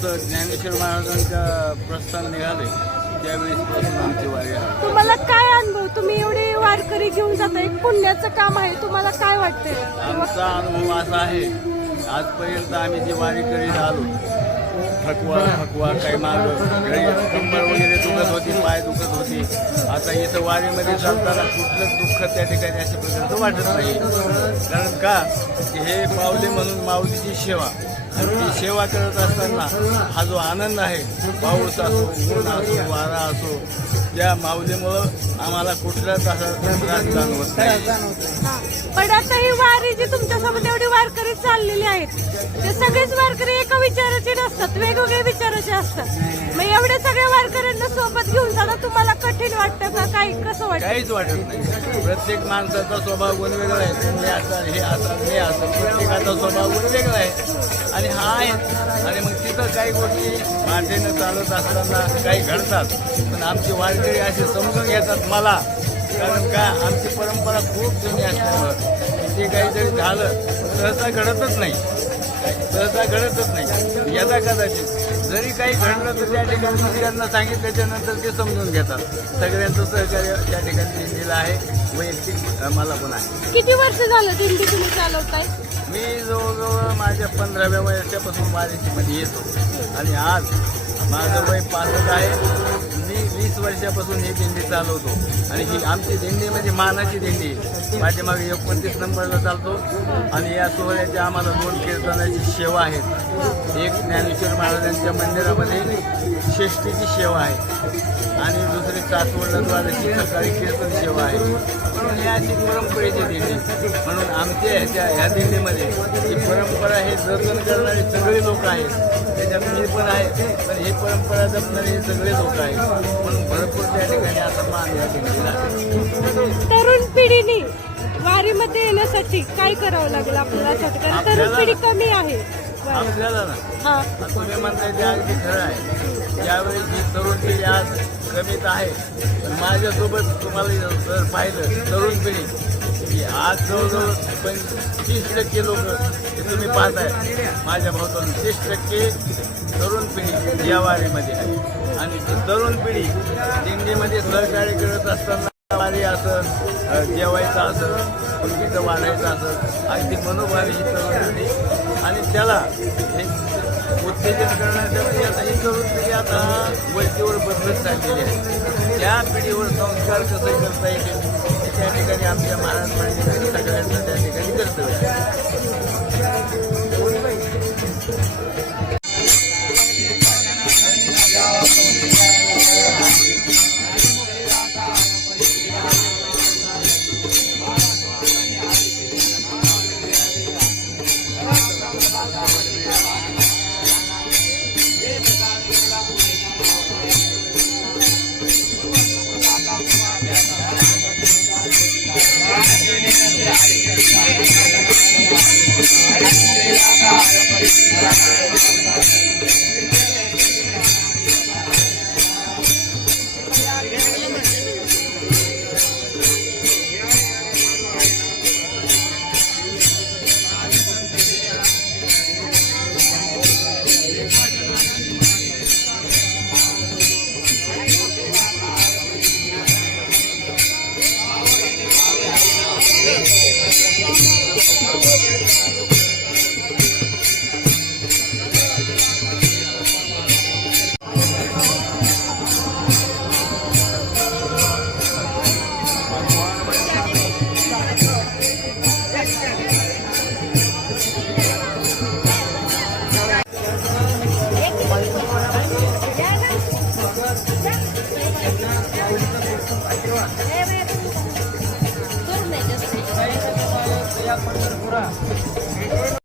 जसं ज्ञानेश्वर महाराजांच्या प्रस्थान निघाले त्यावेळेस आमची वारी आहे. तुम्हाला काय अनुभव, तुम्ही एवढे वारकरी घेऊन जाता, एक पुण्याचं काम आहे, तुम्हाला काय वाटतंय? आमचा अनुभव असा आहे, आजपर्यंत आम्ही जी वारी करीत आलो, थकवा काही मागं घरी कंबर वगैरे दुखत होती, पाय दुखत होती. आता इथं वारीमध्ये चालताना कुठलंच दुःख त्या ठिकाणी अशा प्रकारचं वाटत नाही. कारण का की हे पावले म्हणून माऊलीची सेवा, आणि ती सेवा करत असताना हा जो आनंद आहे, पाऊस असो, ऊन असो, वारा असो, त्या माऊलीमुळं आम्हाला कुठल्याच असा त्रास जाणवत नाही. पण आता ही वारी जी तुमच्यासोबत एवढी वारकरी चाललेली आहेत, ते सगळेच वारकरी एका विचाराचे नसतात, वेगवेगळे विचाराचे असतात. मग एवढे सगळे वारकऱ्यांना सोबत घेऊन जाणं तुम्हाला कठीण वाटतं का? काही कसं वाटतं? काहीच वाटत नाही. प्रत्येक माणसाचा स्वभाव वेगवेगळा आहे. तुम्ही असं, हे असं, हे असं, प्रत्येकाचा स्वभाव वेगवेगळा आहे आणि हा आहे. आणि मग तिथं काही गोष्टी वाटेनं चालत असताना काही घडतात, पण आमची वारकरी अशी समजून घेतात मला. कारण का आमची परंपरा खूप जुनी असल्यामुळं ते काहीतरी झालं सहसा घडतच नाही, सहसा घडतच नाही. यदा कदाचित जरी काही घडलं तर त्या ठिकाणी दुसऱ्यांना सांगितल्याच्यानंतर ते समजून घेतात. सगळ्यांचं सहकार्य त्या ठिकाणी दिंडीला आहे, वैयक्तिक मला पण आहे. किती वर्ष झालं दिंडी तुम्ही चालवताय? मी जवळजवळ माझ्या 15व्या वर्षापासून वारीमध्ये येतो आणि आज माझं वय 65 आहे. मी 20 वर्षापासून ही दिंडी चालवतो आणि ही आमची दिंडी म्हणजे मानाची दिंडी. पाठीमागे 29 नंबरला चालतो आणि या सोहळ्याची आम्हाला 2 कीर्तनाची सेवा आहेत. एक ज्ञानेश्वर महाराजांच्या मंदिरामध्ये षष्टीची सेवा आहे आणि दुसरी सासवडद्वाराची सकाळी कीर्तन सेवा आहे. म्हणून ही अशी परंपरेची दिंडी. म्हणून आमच्या ह्या दिंडीमध्ये ही परंपरा हे जतन करणारे सगळे लोक आहेत. त्याच्यात मी पण आहे, पण ही परंपरा जपणारे हे सगळे लोक आहेत. म्हणून भरपूर त्या ठिकाणी आता मान या दिंडीला. तरुण पिढीने वारीमध्ये येण्यासाठी काय करावं लागेल आपल्याला? कारण तरुण पिढी कमी आहे आपल्याला ना. तुम्ही म्हणताय ते अगदी खरं आहे. ज्यावेळी ही तरुण पिढी आज कमीत आहे, पण माझ्यासोबत तुम्हाला जर पाहिलं तरुण पिढी की आज जवळजवळ 30% लोक हे तुम्ही पाहताय माझ्या भोवताली, 30% तरुण पिढी या वारीमध्ये आहे. आणि ती तरुण पिढी दिंडीमध्ये सहकार्य करत असताना वारी असं जेवायचं असं, मुलगीचं वाढायचं असं, अगदी मनोभावी ही तरुण पिढी आणि त्याला हे उत्तेजन करण्यासाठी आता ही तरुण पिढी आता वरतीवर बदलत चाललेली आहे. त्या पिढीवर संस्कार कसे करता येतील त्या ठिकाणी आमच्या महाराज मंडळी सगळ्यांना त्या ठिकाणी कर्तव्य आहे.